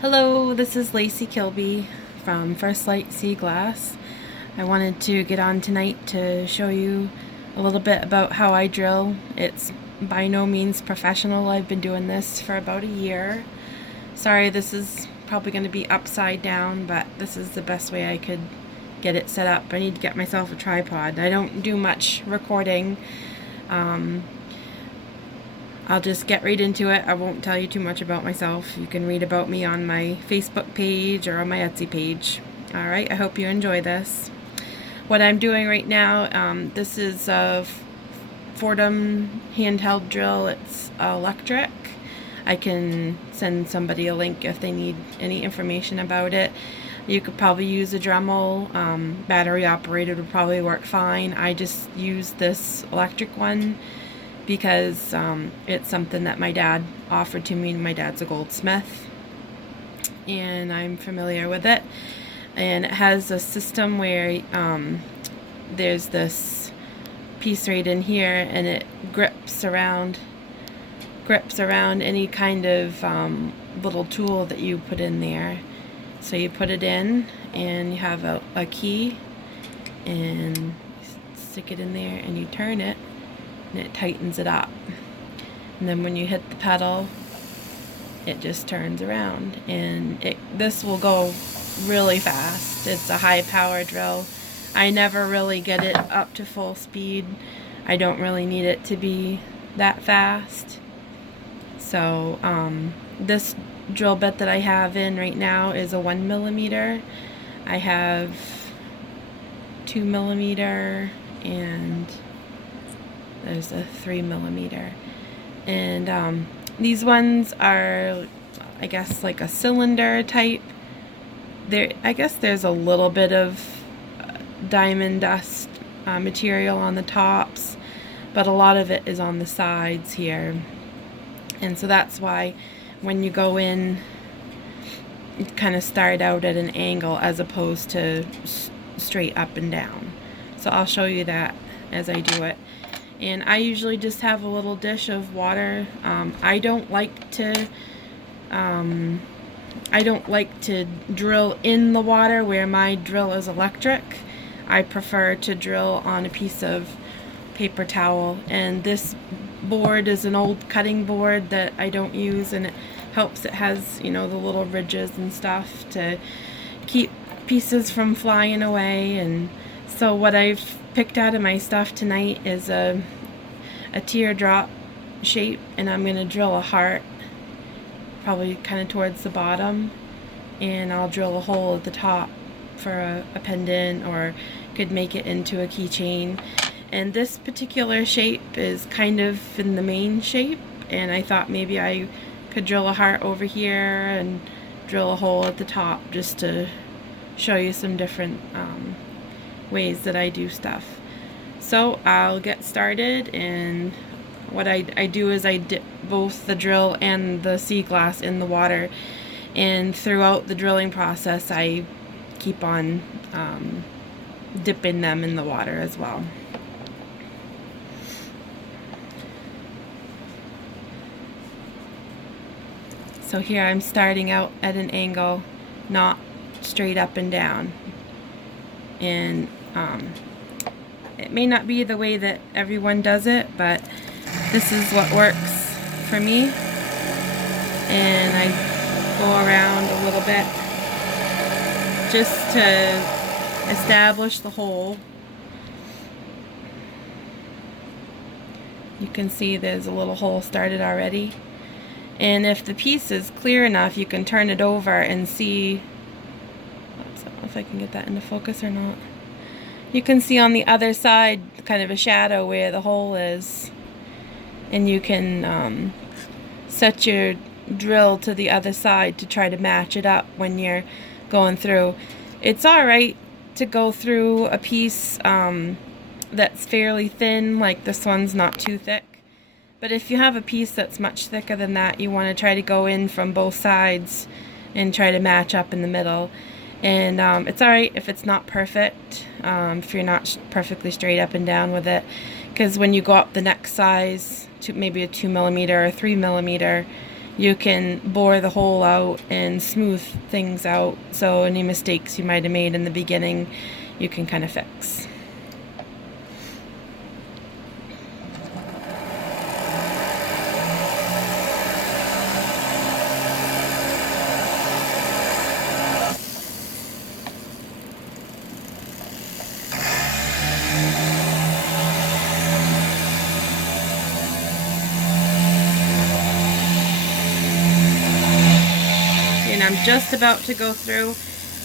Hello, this is Lacey Kilby from First Light Sea Glass. I wanted to get on tonight to show you a little bit about how I drill. It's by no means professional. I've been doing this for about a year. Sorry, this is probably going to be upside down, but this is the best way I could get it set up. I need to get myself a tripod. I don't do much recording. I'll just get right into it. I won't tell you too much about myself. You can read about me on my Facebook page or on my Etsy page. Alright, I hope you enjoy this. What I'm doing right now, this is a Fordham handheld drill. It's electric. I can send somebody a link if they need any information about it. You could probably use a Dremel. Battery operated would probably work fine. I just use this electric one because it's something that my dad offered to me. My dad's a goldsmith and I'm familiar with it, and it has a system where there's this piece right in here and it grips around any kind of little tool that you put in there. So you put it in and you have a key and you stick it in there and you turn it and it tightens it up, and then when you hit the pedal it just turns around, and this will go really fast. It's a high power drill. I never really get it up to full speed. I don't really need it to be that fast. So this drill bit that I have in right now is a 1mm. I have 2mm and there's a 3mm, and these ones are, I guess, like a cylinder type. I guess there's a little bit of diamond dust material on the tops, but a lot of it is on the sides here, and so that's why when you go in you kind of start out at an angle as opposed to straight up and down. So I'll show you that as I do it. And I usually just have a little dish of water. I don't like to drill in the water where my drill is electric. I prefer to drill on a piece of paper towel, and this board is an old cutting board that I don't use, and it helps. It has, you know, the little ridges and stuff to keep pieces from flying away. And so what I've picked out of my stuff tonight is a teardrop shape, and I'm going to drill a heart probably kind of towards the bottom, and I'll drill a hole at the top for a pendant, or could make it into a keychain. And this particular shape is kind of in the main shape, and I thought maybe I could drill a heart over here and drill a hole at the top just to show you some different ways that I do stuff. So I'll get started, and what I do is I dip both the drill and the sea glass in the water, and throughout the drilling process I keep on dipping them in the water as well. So here I'm starting out at an angle, not straight up and down, and it may not be the way that everyone does it, but this is what works for me. And I go around a little bit just to establish the hole. You can see there's a little hole started already. And if the piece is clear enough, you can turn it over and see, I don't know if I can get that into focus or not. You can see on the other side kind of a shadow where the hole is, and you can set your drill to the other side to try to match it up when you're going through. It's alright to go through a piece that's fairly thin, like this one's not too thick. But if you have a piece that's much thicker than that, you want to try to go in from both sides and try to match up in the middle. And it's alright if it's not perfect, if you're not perfectly straight up and down with it, because when you go up the next size to maybe a 2mm or a 3mm, you can bore the hole out and smooth things out, so any mistakes you might have made in the beginning you can kind of fix. And I'm just about to go through,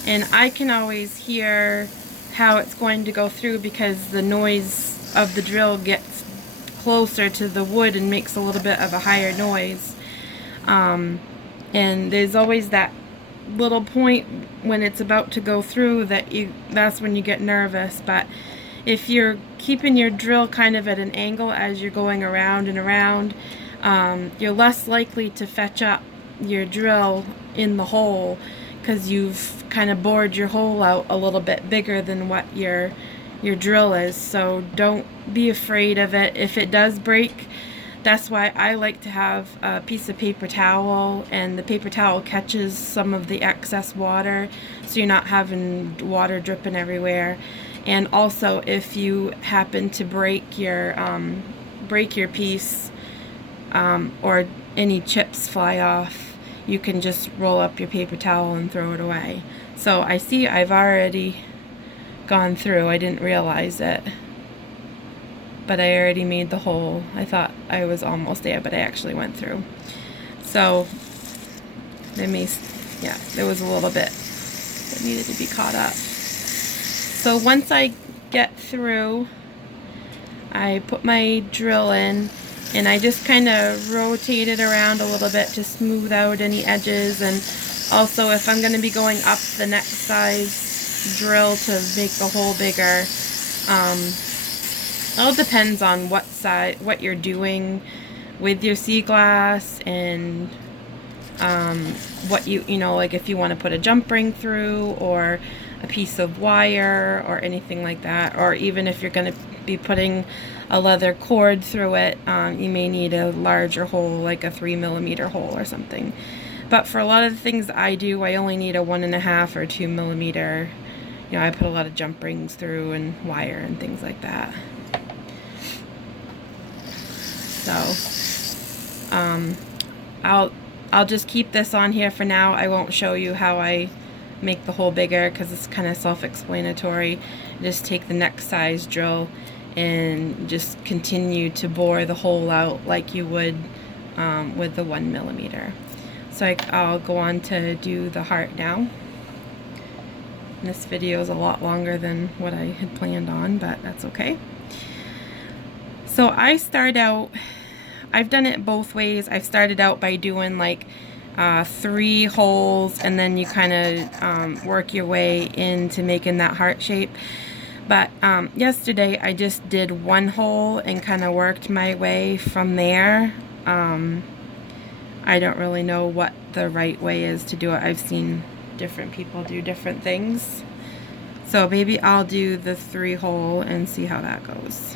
and I can always hear how it's going to go through because the noise of the drill gets closer to the wood and makes a little bit of a higher noise. And there's always that little point when it's about to go through that's when you get nervous. But if you're keeping your drill kind of at an angle as you're going around and around, you're less likely to fetch up your drill in the hole because you've kind of bored your hole out a little bit bigger than what your drill is. So don't be afraid of it. If it does break, that's why I like to have a piece of paper towel, and the paper towel catches some of the excess water so you're not having water dripping everywhere. And also, if you happen to break your piece, or any chips fly off, you can just roll up your paper towel and throw it away. So I see I've already gone through. I didn't realize it, but I already made the hole. I thought I was almost there, but I actually went through. So there was a little bit that needed to be caught up. So once I get through, I put my drill in, and I just kind of rotate it around a little bit to smooth out any edges. And also, if I'm going to be going up the next size drill to make the hole bigger, it all depends on what you're doing with your sea glass, and what like if you want to put a jump ring through, or a piece of wire, or anything like that, or even if you're going to be putting a leather cord through it, you may need a larger hole, like a 3mm hole or something. But for a lot of the things I do, I only need a 1.5 or 2mm. I put a lot of jump rings through and wire and things like that. So I'll just keep this on here for now. I won't show you how I make the hole bigger because it's kind of self-explanatory. Just take the next size drill and just continue to bore the hole out like you would with the 1mm. So I'll go on to do the heart now. And this video is a lot longer than what I had planned on, but that's okay. So I've done it both ways. I've started out by doing like 3 holes, and then you kind of work your way into making that heart shape. But yesterday I just did 1 hole and kind of worked my way from there. I don't really know what the right way is to do it. I've seen different people do different things. So maybe I'll do the 3 hole and see how that goes.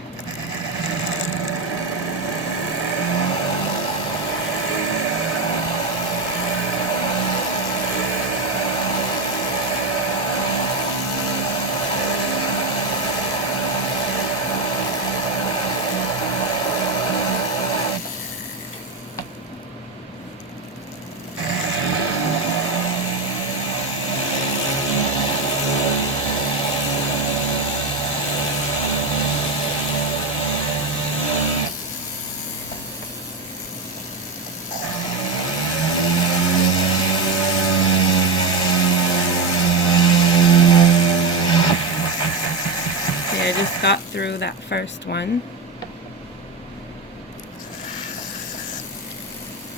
I just got through that first one.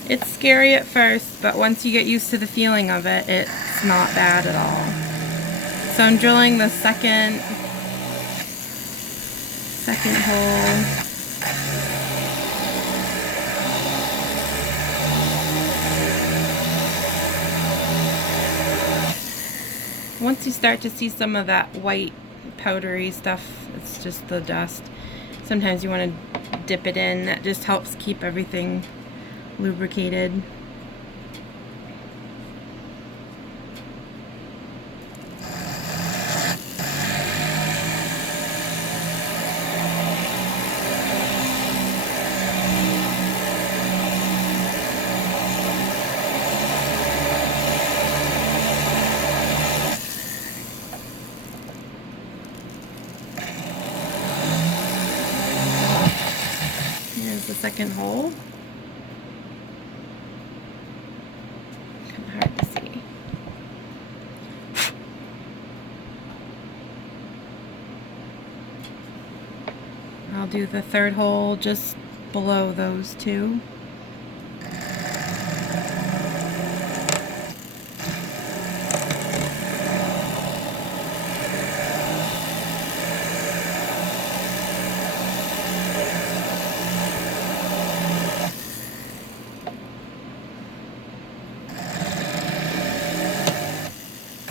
It's scary at first, but once you get used to the feeling of it, it's not bad at all. So I'm drilling the second hole. Once you start to see some of that white powdery stuff, it's just the dust. Sometimes you want to dip it in. That just helps keep everything lubricated. second hole. Kind of hard to see. I'll do the third hole just below those two.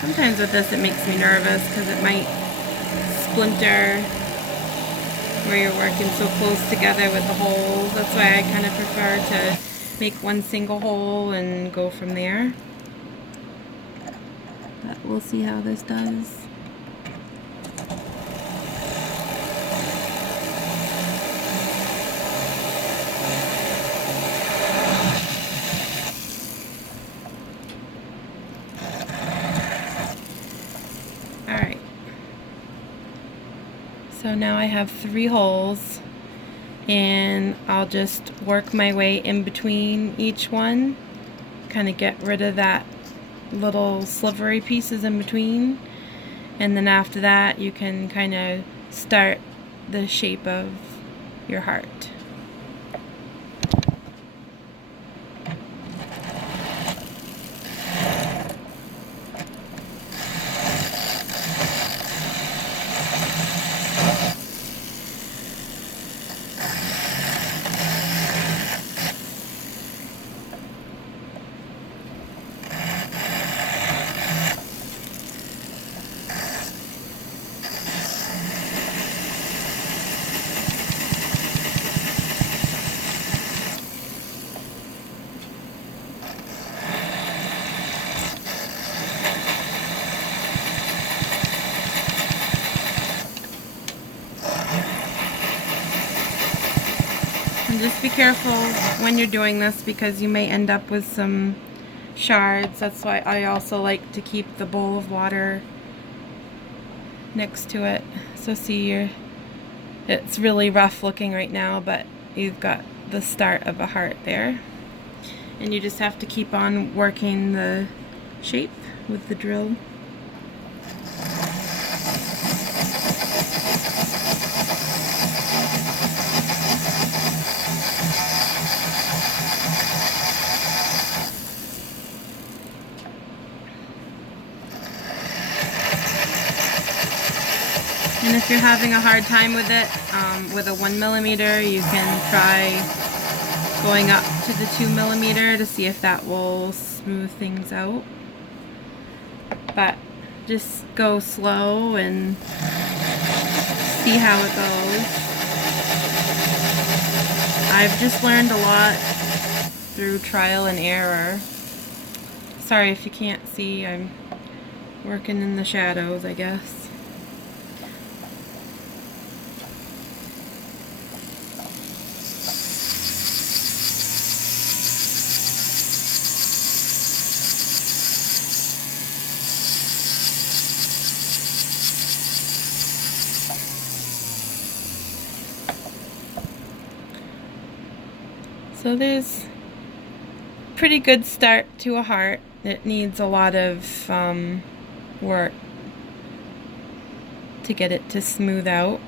Sometimes with this it makes me nervous because it might splinter where you're working so close together with the holes. That's why I kind of prefer to make one single hole and go from there. But we'll see how this does. Alright. So now I have 3 holes, and I'll just work my way in between each one, kind of get rid of that little slivery pieces in between, and then after that you can kind of start the shape of your heart. And just be careful when you're doing this because you may end up with some shards. That's why I also like to keep the bowl of water next to it. So see, it's really rough looking right now, but you've got the start of a heart there. And you just have to keep on working the shape with the drill. And if you're having a hard time with it, with a 1mm, you can try going up to the 2mm to see if that will smooth things out. But just go slow and see how it goes. I've just learned a lot through trial and error. Sorry if you can't see, I'm working in the shadows, I guess. So there's a pretty good start to a heart. It needs a lot of work to get it to smooth out.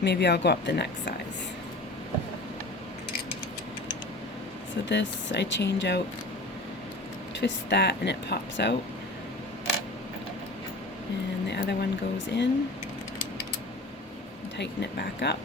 Maybe I'll go up the next size. So this I change out, twist that, and it pops out. And the other one goes in, tighten it back up.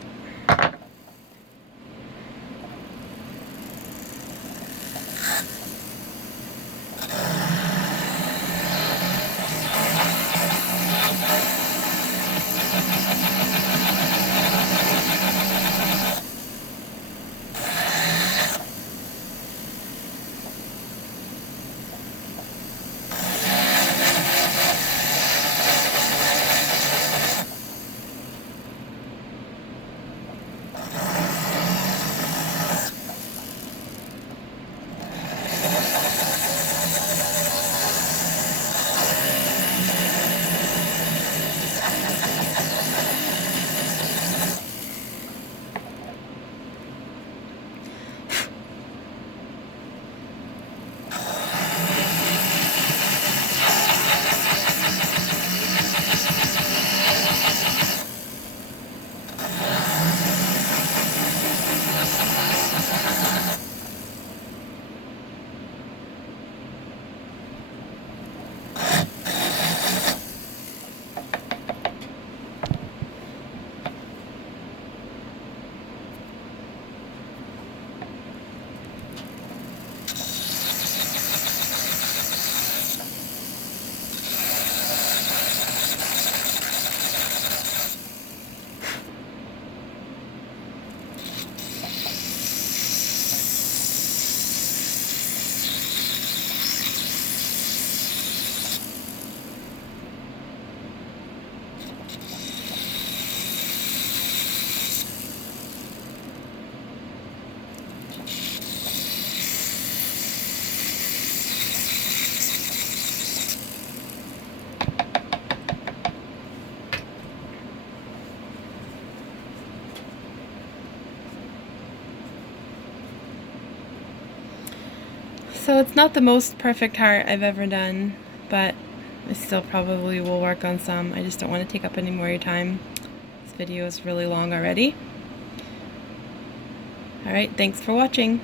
So it's not the most perfect heart I've ever done, but I still probably will work on some. I just don't want to take up any more of your time. This video is really long already. Alright, thanks for watching.